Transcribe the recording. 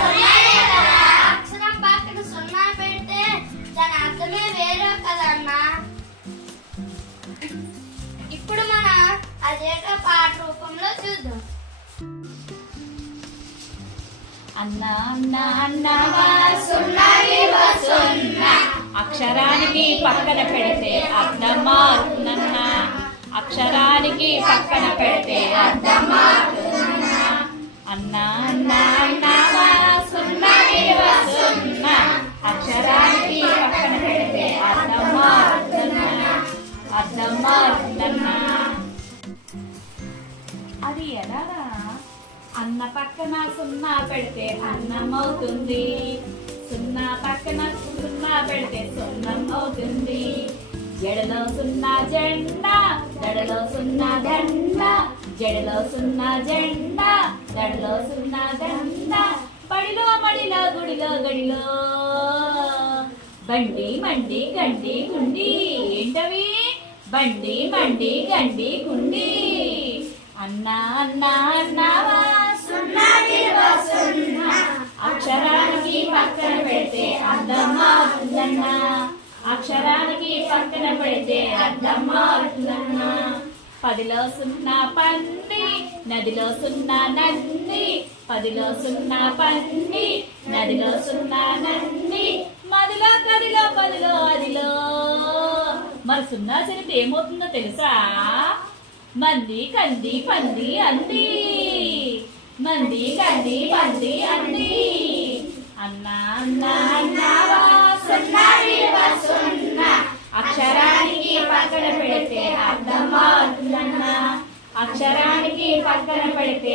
పెడితే అక్షరానికి పక్కన పెడితే అర్థమారుతుందన్న అక్షరానికి పక్కన పెడితే అర్థమా అన్నా అన్నా. అన్న పక్కన సున్నా పెడితే అన్నం అవుతుంది సున్నా పక్కన సున్నా పెడితే సున్నం అవుతుంది జడలో సున్నా జెండా దడలో సున్నా దండ. జడలో సున్నా జెండా దడలో సున్నా దండ. పడిలో మడిలో గుడిలో గడిలో. బండి మండి గండి గుండి ఏంటవి? బండి మండి గండి గుండి అన్నా అన్నా అన్నా. మారుతుందన్నా అక్షరానికి పక్కన పెడితే అర్థం పదిలో సున్నా పంది నదిలో సున్నా నంది. పదిలో సున్నా పంది నదిలో సున్నా నంది. మదిలో కదిలో పదిలో అదిలో. మరి సున్నా చరిత్ర ఏమవుతుందో తెలుసా? మంది కంది పంది అంది. మంది కంది పంది అంది. అన్నా అన్నా అన్నా. అక్షరానికి పక్కన పెడితే